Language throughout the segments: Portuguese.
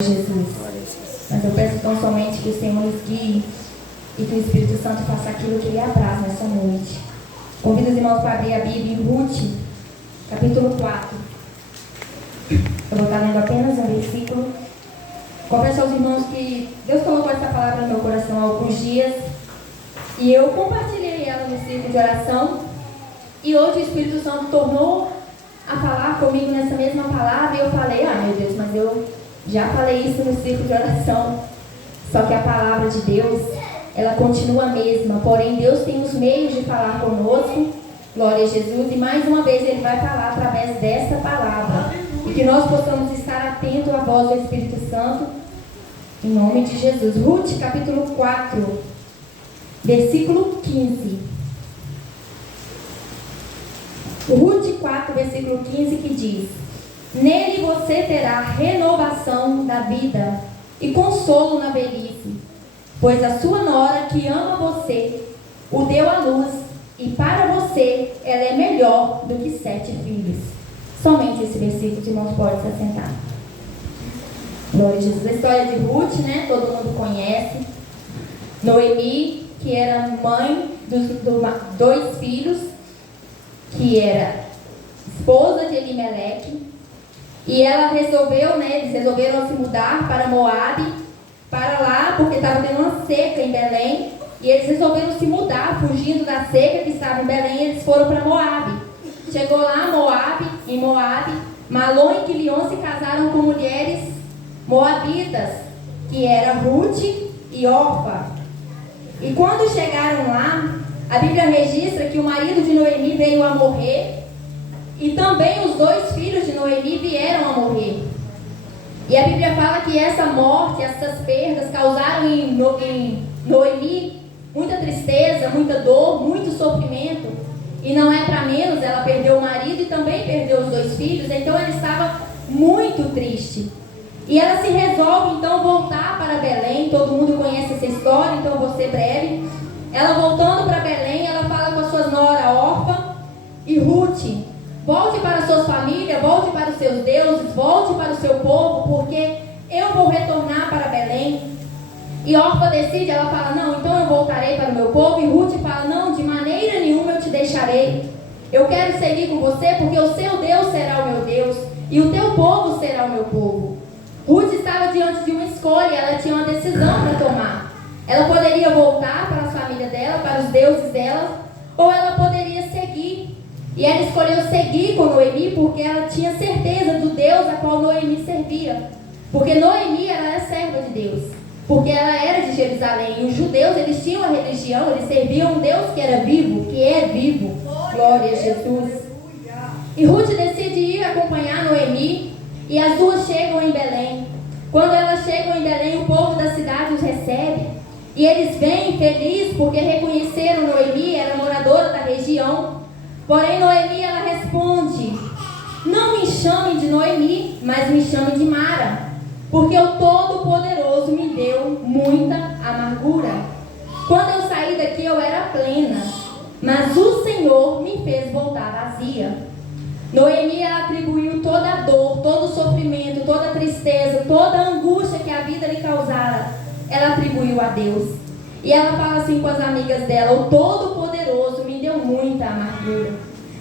Jesus. Mas eu peço tão somente que o Senhor nos guie e que o Espírito Santo faça aquilo que lhe apraz nessa noite. Convido os irmãos para abrir a Bíblia em Ruth, capítulo 4. Eu vou estar lendo apenas um versículo. Confesso aos irmãos que Deus colocou essa palavra no meu coração há alguns dias e eu compartilhei ela no círculo de oração. E hoje o Espírito Santo tornou a falar comigo nessa mesma palavra e eu falei, meu Deus, mas eu já falei isso no círculo de oração. Só que a palavra de Deus, ela continua a mesma, porém Deus tem os meios de falar conosco, glória a Jesus, e mais uma vez Ele vai falar através dessa palavra, e que nós possamos estar atentos à voz do Espírito Santo, em nome de Jesus. Ruth, capítulo 4, versículo 15. Ruth 4, versículo 15, que diz: nele você terá renovação da vida e consolo na velhice, pois a sua nora que ama você o deu à luz, e para você ela é melhor do que 7 filhos. Somente esse versículo, os irmãos podem se assentar. Glória a Jesus. A história de Ruth, né? Todo mundo conhece. Noemi, que era mãe dos 2 filhos, que era esposa de Elimeleque, e ela resolveu, eles resolveram se mudar para Moabe, para lá, porque estava tendo uma seca em Belém, e eles resolveram se mudar, fugindo da seca que estava em Belém, e eles foram para Moabe. Chegou lá, em Moabe, Malom e Quilion se casaram com mulheres moabitas, que era Ruth e Orfa. E quando chegaram lá, a Bíblia registra que o marido de Noemi veio a morrer, e também os 2 filhos de Noemi vieram a morrer. E a Bíblia fala que essa morte, essas perdas causaram em Noemi muita tristeza, muita dor, muito sofrimento. E não é para menos, ela perdeu o marido e também perdeu os 2 filhos, então ela estava muito triste. E ela se resolve então voltar para Belém. Todo mundo conhece essa história, então eu vou ser breve. Ela voltando para Belém, ela fala com a sua nora Orfa e Ruth: volte para a sua família, volte para os seus deuses, volte para o seu povo, porque eu vou retornar para Belém. E Orfa decide, ela fala: não, então eu voltarei para o meu povo. E Ruth fala: não, de maneira nenhuma eu te deixarei. Eu quero seguir com você, porque o seu Deus será o meu Deus e o teu povo será o meu povo. Ruth estava diante de uma escolha, ela tinha uma decisão para tomar. Ela poderia voltar para a família dela, para os deuses dela, ou ela poderia seguir. E ela escolheu seguir com Noemi porque ela tinha certeza do Deus a qual Noemi servia. Porque Noemi era serva de Deus, porque ela era de Jerusalém. E os judeus, eles tinham a religião, eles serviam um Deus que era vivo, que é vivo. Glória a Jesus. E Ruth decide ir acompanhar Noemi, e as 2 chegam em Belém. Quando elas chegam em Belém, o povo da cidade os recebe. E eles vêm felizes porque reconheceram Noemi, era moradora da região. Porém, Noemi, ela responde: não me chamem de Noemi, mas me chamem de Mara, porque o Todo-Poderoso me deu muita amargura. Quando eu saí daqui, eu era plena, mas o Senhor me fez voltar vazia. Noemi, ela atribuiu toda a dor, todo o sofrimento, toda a tristeza, toda a angústia que a vida lhe causara, ela atribuiu a Deus. E ela fala assim com as amigas dela: o Todo-Poderoso me deu muita amargura.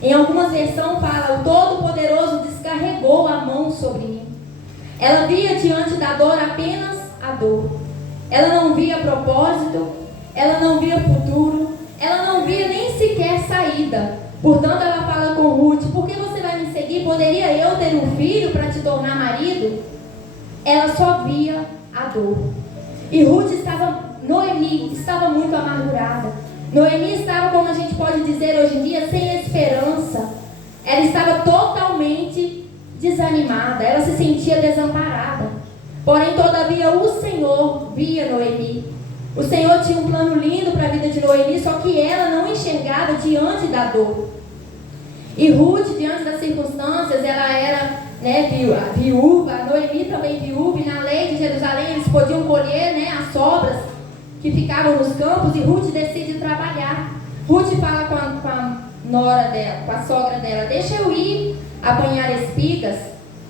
Em algumas versões fala: o Todo-Poderoso descarregou a mão sobre mim. Ela via diante da dor apenas a dor. Ela não via propósito, ela não via futuro, ela não via nem sequer saída. Portanto, ela fala com Ruth: por que você vai me seguir? Poderia eu ter um filho para te tornar marido? Ela só via a dor. E Noemi estava muito amargurada. Noemi estava, como a gente pode dizer hoje em dia, sem esperança. Ela estava totalmente desanimada. Ela se sentia desamparada. Porém, todavia, o Senhor via Noemi. O Senhor tinha um plano lindo para a vida de Noemi, só que ela não enxergava diante da dor. E Ruth, diante das circunstâncias, ela era viúva, Noemi também viúva, e na lei de Jerusalém eles podiam colher as sobras que ficavam nos campos, e Ruth decide trabalhar. Ruth fala com a nora dela, com a sogra dela: deixa eu ir apanhar espigas.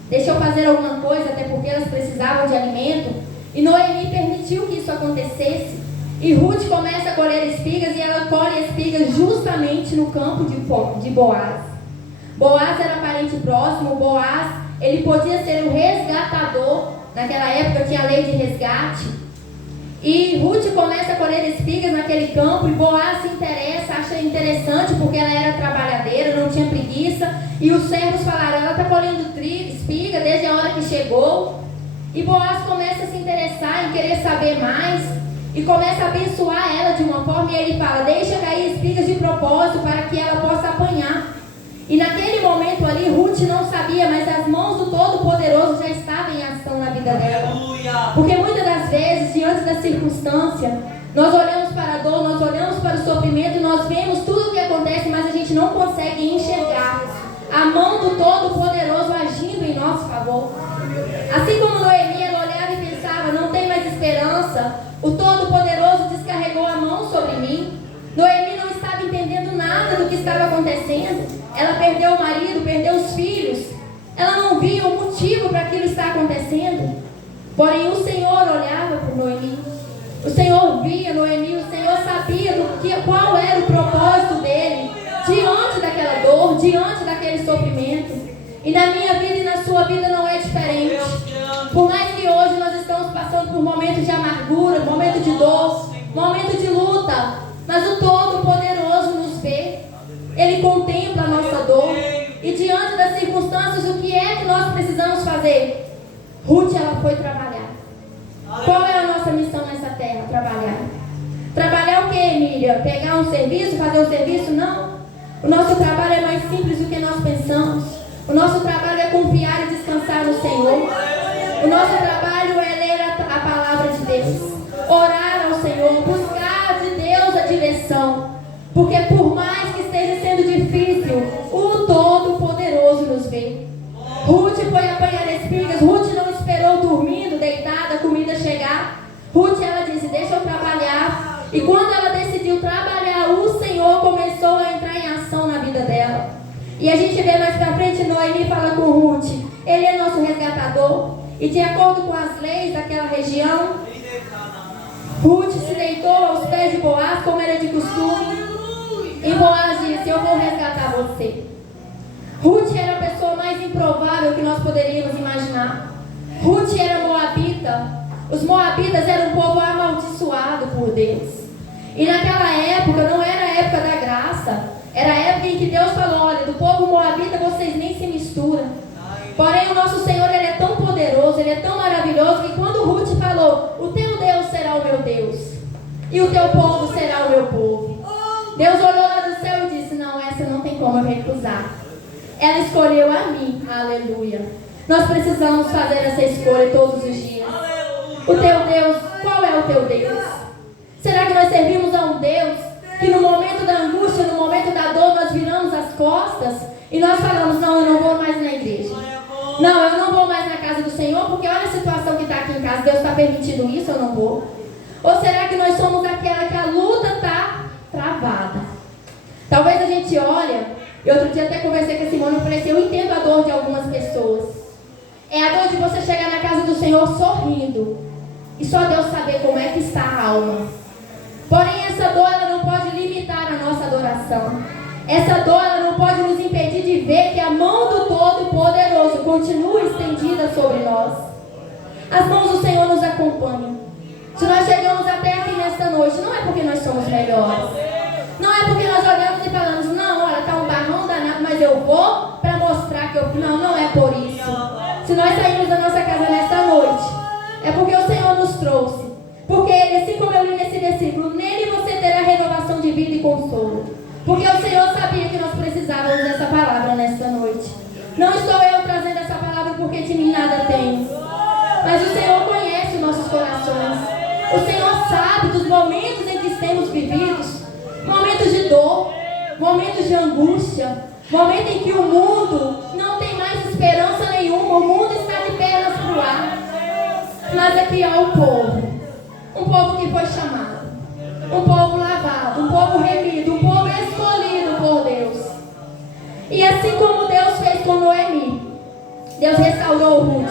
deixa eu fazer alguma coisa, até porque elas precisavam de alimento. E Noemi permitiu que isso acontecesse. E Ruth começa a colher espigas, e ela colhe espigas justamente no campo de Boaz. Boaz era parente próximo. Boaz, ele podia ser o resgatador. Naquela época tinha a lei de resgate. E Ruth começa a colher espigas naquele campo, e Boaz se interessa, acha interessante, porque ela era trabalhadeira, não tinha preguiça. E os servos falaram: ela está colhendo espiga desde a hora que chegou. E Boaz começa a se interessar em querer saber mais, e começa a abençoar ela de uma forma, e ele fala: deixa cair espigas de propósito para que ela possa apanhar. E naquele momento ali, Ruth não sabia, mas as mãos do Todo-Poderoso já estavam em ação na vida dela. Porque muitas das vezes, diante da circunstância, nós olhamos para a dor, nós olhamos para o sofrimento, nós vemos tudo o que acontece, mas a gente não consegue enxergar a mão do Todo-Poderoso agindo em nosso favor. Assim como Noemi, ela olhava e pensava: não tem mais esperança, o Todo-Poderoso descarregou a mão sobre mim. Noemi não estava entendendo nada do que estava acontecendo. Ela perdeu o marido, perdeu os filhos. Ela não via o motivo para aquilo estar acontecendo. Porém, o Senhor olhava por Noemi. O Senhor via Noemi, o Senhor sabia qual era o propósito dele diante daquela dor, diante daquele sofrimento. E na minha vida e na sua vida não é diferente. Por mais que hoje nós estamos passando por momentos de amargura, momentos de dor, momentos de luta, mas o Todo-Poderoso nos vê. Ele contempla a nossa dor. E diante das circunstâncias, o que é que nós precisamos fazer? Ruth, ela foi trabalhar. Qual é a nossa missão nessa terra? Trabalhar. Trabalhar o que, Emília? Pegar um serviço, fazer um serviço? Não. O nosso trabalho é mais simples do que nós pensamos. O nosso trabalho é confiar e descansar no Senhor. O nosso trabalho é ler a palavra de Deus, orar ao Senhor, buscar de Deus a direção. Porque por mais que esteja sendo difícil, o Todo-Poderoso nos vê. Ruth foi apanhar espigas. Ruth não esperou dormindo, deitada, a comida chegar. Ruth, ela disse: deixa eu trabalhar. E quando ela decidiu trabalhar, o Senhor começou a entrar em ação na vida dela. E a gente vê mais pra frente, Noemi fala com Ruth: ele é nosso resgatador. E de acordo com as leis daquela região, Ruth se deitou aos pés de Boaz, como era de costume. E Boaz disse: eu vou resgatar você. Ruth era a pessoa mais improvável que nós poderíamos imaginar. Ruth era moabita. Os moabitas eram um povo amaldiçoado por Deus. E naquela época não era a época da graça. Era a época em que Deus falou: olha, do povo moabita vocês nem se misturam. Porém, o nosso Senhor, ele é tão poderoso, ele é tão maravilhoso, que quando Ruth falou: o teu Deus será o meu Deus, e o teu povo será o meu povo, Deus olhou lá do céu e disse: não, essa não tem como eu recusar. Ela escolheu a mim. Aleluia. Nós precisamos fazer essa escolha todos os dias. O teu Deus, qual é o teu Deus? Será que nós servimos a um Deus que no momento da angústia, no momento da dor, nós viramos as costas e nós falamos: não, eu não vou mais na igreja, não, eu não vou mais na casa do Senhor, porque olha a situação que está aqui em casa, Deus está permitindo isso, eu não vou? Ou será que nós somos aquela que a luta está travada? Talvez a gente olha. E outro dia até conversei com a Simone e falei assim: eu entendo a dor de algumas pessoas. É a dor de você chegar na casa do Senhor sorrindo e só Deus saber como é que está a alma. Porém, essa dor, ela não pode limitar a nossa adoração. Essa dor, ela não pode nos impedir de ver que a mão do Todo-Poderoso continua estendida sobre nós. As mãos do Senhor nos acompanham. Se nós chegamos até aqui nesta noite, não é porque nós somos melhores. Não é porque nós olhamos e falamos: não, olha, está um barrão danado, mas eu vou para mostrar que eu... Não, não é por isso. Se nós saímos da nossa casa nesta noite, é porque o Senhor nos trouxe. Porque Ele, assim como eu li nesse versículo, nele você terá renovação de vida e consolo. Porque o Senhor sabia que nós precisávamos dessa palavra nesta noite. Não estou eu trazendo essa palavra porque de mim nada tenho. Mas o Senhor conhece os nossos corações. O Senhor sabe dos momentos em que temos vividos. Momentos de dor, momentos de angústia, momento em que o mundo não tem mais esperança nenhuma, o mundo está de pernas para o ar. Mas aqui há um povo que foi chamado, um povo lavado, um povo remido, um povo escolhido por Deus. E assim como Deus fez com Noemi, Deus restaurou Ruth.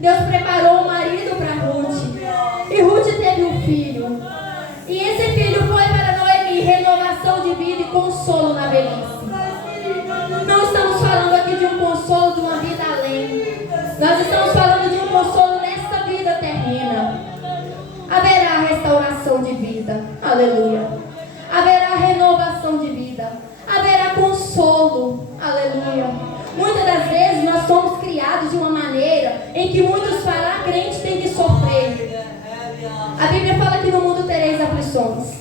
Deus preparou um marido para Ruth. E Ruth teve um filho. E esse filho foi para Noemi renovação de vida e consolo na velhice. Não estamos falando aqui de um consolo de uma vida além. Nós estamos falando de um consolo nesta vida terrena. Haverá restauração de vida. Aleluia. Haverá renovação de vida. Haverá consolo. Aleluia. Muitas das vezes nós somos criados de uma maneira em que muitos falam, a crente tem que sofrer. A Bíblia fala que no mundo tereis aflições.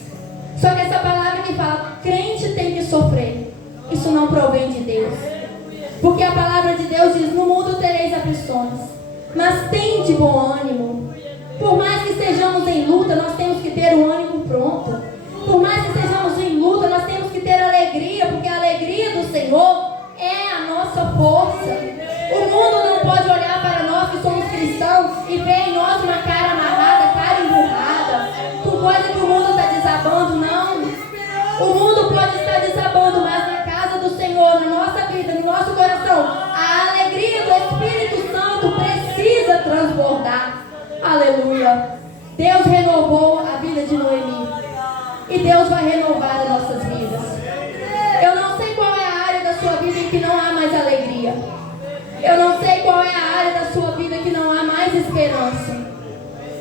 Só que essa palavra que fala, crente tem que sofrer, isso não provém de Deus. Porque a palavra de Deus diz, no mundo tereis aflições, mas tende bom ânimo. Por mais que estejamos em luta, nós temos que ter o ânimo pronto. Por mais que estejamos em luta, nós temos que ter alegria, porque a alegria do Senhor é a nossa força. O mundo não pode olhar para nós que somos cristãos e ver em nós uma cara amarrada, cara emburrada, por coisa que o mundo está desabando, não. O mundo pode estar desabando, mas na casa do Senhor, na nossa vida, no nosso coração, a alegria do Espírito Santo precisa transbordar. Aleluia. Deus renovou a vida de Noemi. E Deus vai renovar as nossas vidas. Eu não sei qual é a área da sua vida em que não há mais alegria. Eu não sei qual é a área da sua vida que não há mais esperança.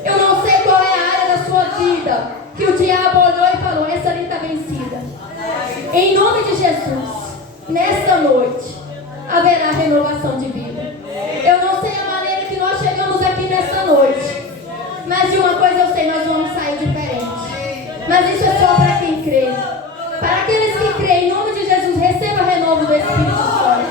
Eu não sei qual é a área da sua vida que o diabo olhou e falou, essa ali está vencida. Em nome de Jesus, nesta noite, haverá renovação de vida. Eu não sei a maneira que nós chegamos aqui nesta noite, mas de uma coisa eu sei, nós vamos sair diferente. Mas isso é só para quem crê. Para aqueles que creem, em nome de Jesus, receba renovo do Espírito Santo.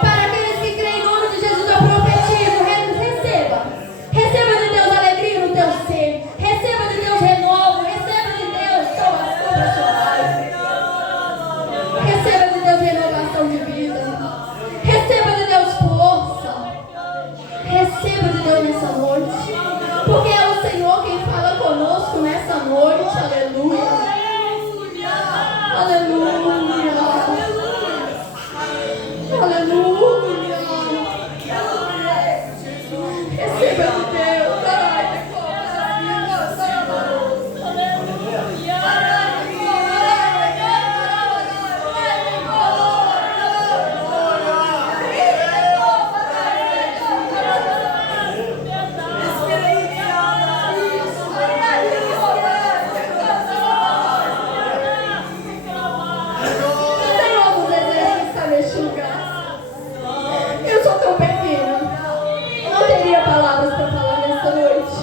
Para aqueles que creem, em nome de Jesus, eu profetizo, receba. Receba de Deus alegria no teu ser. Receba de Deus renovo. Receba de Deus salvação pessoal. Receba de Deus renovação de vida. Receba de Deus força. Receba de Deus nessa noite. Porque é o Senhor quem fala conosco nessa noite. Aleluia. Aleluia. Aleluia. Receba de Deus. Eu sou tão pequena, eu não teria palavras para falar nesta noite.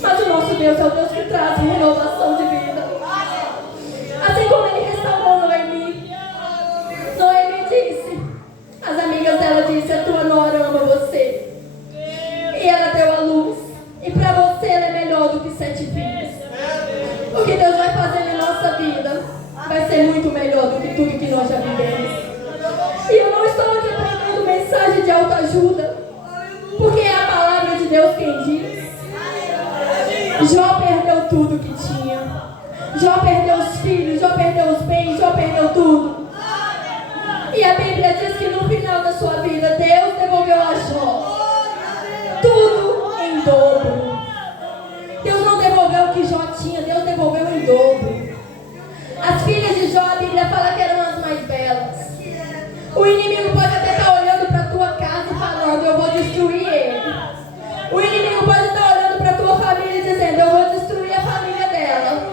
Mas o nosso Deus é o Deus que traz renovação de vida. Assim como Ele restaurou Noemi. Noemi disse, as amigas dela disseram, a tua nora ama você. E ela deu a luz. E para você ela é melhor do que 7 filhos. O que Deus vai fazer em nossa vida vai ser muito melhor do que tudo que nós já vivemos. E eu não estou aqui pregando mensagem de autoajuda, porque é a palavra de Deus quem diz. Jó perdeu tudo que tinha. Jó perdeu os filhos, Jó perdeu os bens, Jó perdeu tudo. E a Bíblia diz que no final da sua vida, Deus devolveu a Jó tudo em dobro. Deus não devolveu o que Jó tinha, Deus devolveu em dobro. As filhas de Jó, a Bíblia fala que eram as mais belas. O inimigo pode até estar olhando para a tua casa e falando, eu vou destruir ele. O inimigo pode estar olhando para a tua família e dizendo, eu vou destruir a família dela.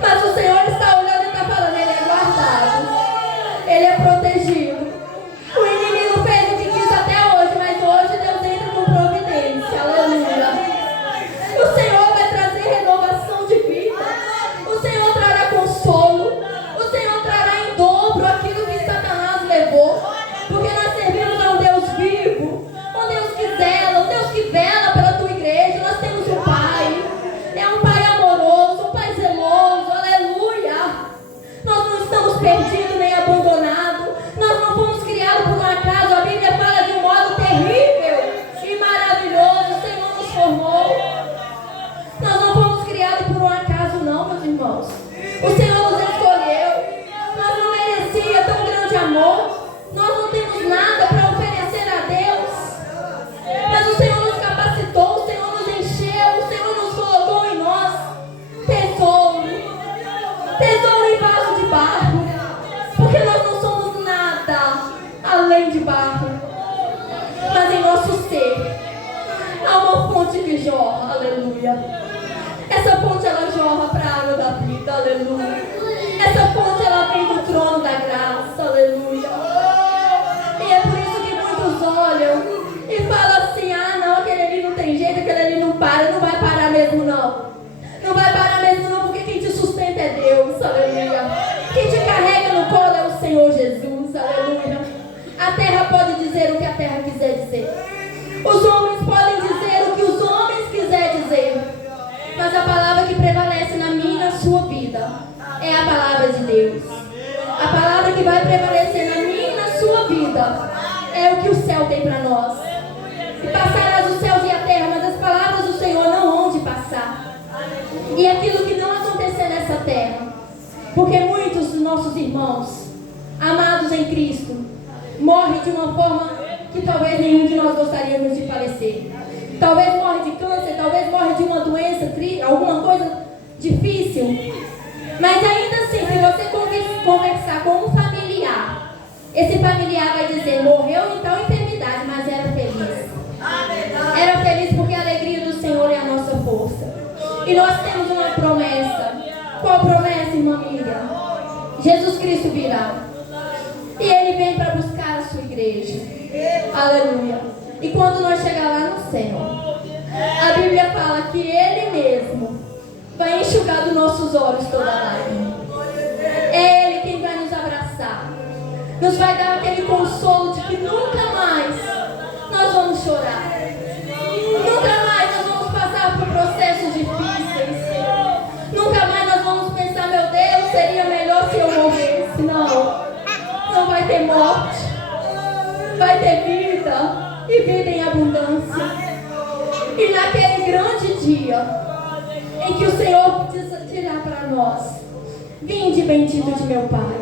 Mas o Senhor está olhando e está falando, ele é guardado. Ele é protegido. O inimigo fez o que quis até hoje, mas hoje Deus entra com providência. Aleluia. O Senhor vai trazer renovação de vida. O Senhor trará consolo. O Senhor trará em dobro aquilo que Satanás levou. Porque nós servimos a um Deus vivo, um Deus que zela, um Deus que vela pela tua igreja. Nós temos um Pai. É um Pai amoroso, um Pai zeloso. Aleluia. Nós não estamos perdidos nem abandonados. Nós não fomos criados por um acaso. A Bíblia fala de um modo terrível e maravilhoso. O Senhor nos formou. Nós não fomos criados por um acaso, não, meus irmãos. O Senhor nos escolheu. Nós não merecíamos tão grande amor. Nós não temos nada para oferecer a Deus. fonte jorra, aleluia. Essa fonte ela jorra para a água da vida, aleluia. Essa fonte ela vem do trono da graça, aleluia. E é por isso que muitos olham e falam assim: ah não, aquele ali não tem jeito, aquele ali não para, não vai parar mesmo não. Não vai parar mesmo não, porque quem te sustenta é Deus, aleluia. Quem te carrega no colo é o Senhor Jesus, aleluia. A terra pode dizer o que a terra quiser dizer. Os homens podem dizer o que os homens quiserem dizer. Mas a palavra que prevalece na minha e na sua vida é a palavra de Deus. A palavra que vai prevalecer na minha e na sua vida é o que o céu tem para nós. E passarás os céus e a terra, mas as palavras do Senhor não hão de passar. E aquilo que não acontecer nessa terra, porque muitos dos nossos irmãos, amados em Cristo, morrem de uma forma que talvez nenhum de nós gostaríamos de falecer. Talvez morre de câncer, talvez morre de uma doença, alguma coisa difícil. Mas ainda assim, se você conversar com um familiar, esse familiar vai dizer: morreu em tal enfermidade, mas era feliz. Era feliz porque a alegria do Senhor é a nossa força. E nós temos uma promessa. Qual promessa, irmã Miriam? Jesus Cristo virá. E Ele vem para buscar a sua igreja. Aleluia. E quando nós chegar lá no céu, a Bíblia fala que Ele mesmo vai enxugar dos nossos olhos toda a lágrima. É Ele quem vai nos abraçar. Nos vai dar aquele consolo de que nunca mais nós vamos chorar. Nunca mais nós vamos passar por processos difíceis. Nunca mais nós vamos pensar: meu Deus, seria melhor se eu morresse. Não. Não vai ter morte. Vai ter vida. E vida em abundância. E naquele grande dia em que o Senhor dirá para nós: vinde bendito de meu Pai,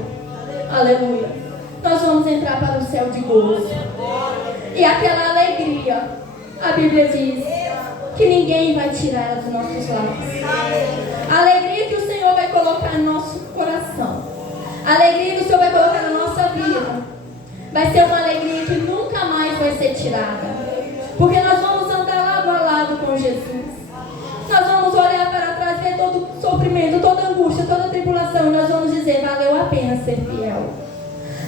aleluia, nós vamos entrar para o céu de gozo. E aquela alegria, a Bíblia diz que ninguém vai tirar ela dos nossos lábios. A alegria que o Senhor vai colocar no nosso coração, a alegria que o Senhor vai colocar na nossa vida, vai ser uma alegria que nunca mais vai ser tirada. Porque nós vamos andar lado a lado com Jesus. Nós vamos olhar para trás, ver todo o sofrimento, toda a angústia, toda a tribulação. E nós vamos dizer: valeu a pena ser fiel.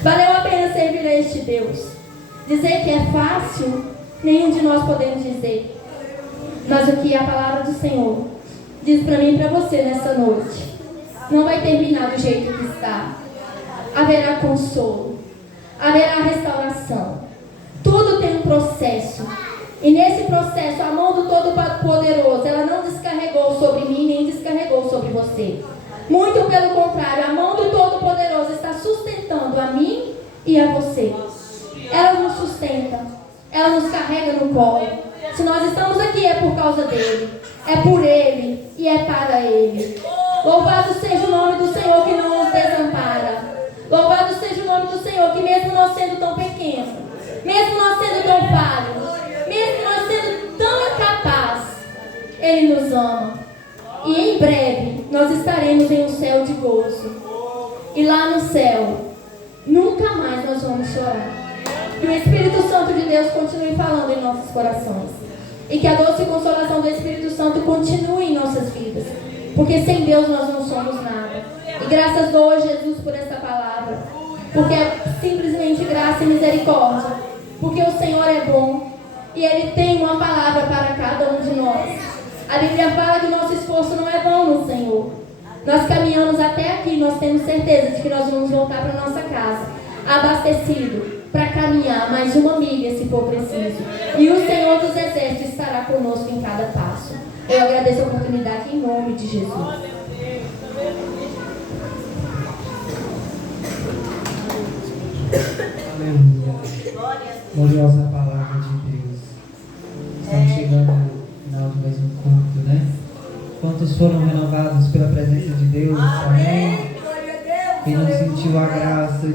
Valeu a pena servir a este Deus. Dizer que é fácil, nenhum de nós podemos dizer. Mas o que a palavra do Senhor diz para mim e para você nessa noite: não vai terminar do jeito que está. Haverá consolo. Haverá restauração. Tudo tem um processo. E nesse processo, a mão do Todo-Poderoso, ela não descarregou sobre mim, nem descarregou sobre você. Muito pelo contrário, a mão do Todo-Poderoso está sustentando a mim e a você. Ela nos sustenta. Ela nos carrega no colo. Se nós estamos aqui é por causa dele. É por ele e é para ele. Louvado seja o nome do Senhor que não nos desampara. Louvado seja o nome do Senhor, que mesmo nós sendo tão pequenos, mesmo nós sendo tão falhos, mesmo nós sendo tão incapazes, Ele nos ama. E em breve nós estaremos em um céu de gozo. E lá no céu, nunca mais nós vamos chorar. Que o Espírito Santo de Deus continue falando em nossos corações. E que a doce consolação do Espírito Santo continue em nossas vidas. Porque sem Deus nós não somos nada. E graças dou a Jesus por essa palavra. Porque é simplesmente graça e misericórdia. Porque o Senhor é bom. E Ele tem uma palavra para cada um de nós. A Bíblia fala que o nosso esforço não é vão no Senhor. Nós caminhamos até aqui, nós temos certeza de que nós vamos voltar para nossa casa, abastecido, para caminhar mais uma milha se for preciso. E o Senhor dos Exércitos estará conosco em cada passo. Eu agradeço a oportunidade em nome de Jesus. Aleluia. Gloriosa palavra de Deus. Estamos chegando no final de mais um culto, né? Quantos foram renovados pela presença de Deus? Amém. Quem não sentiu a graça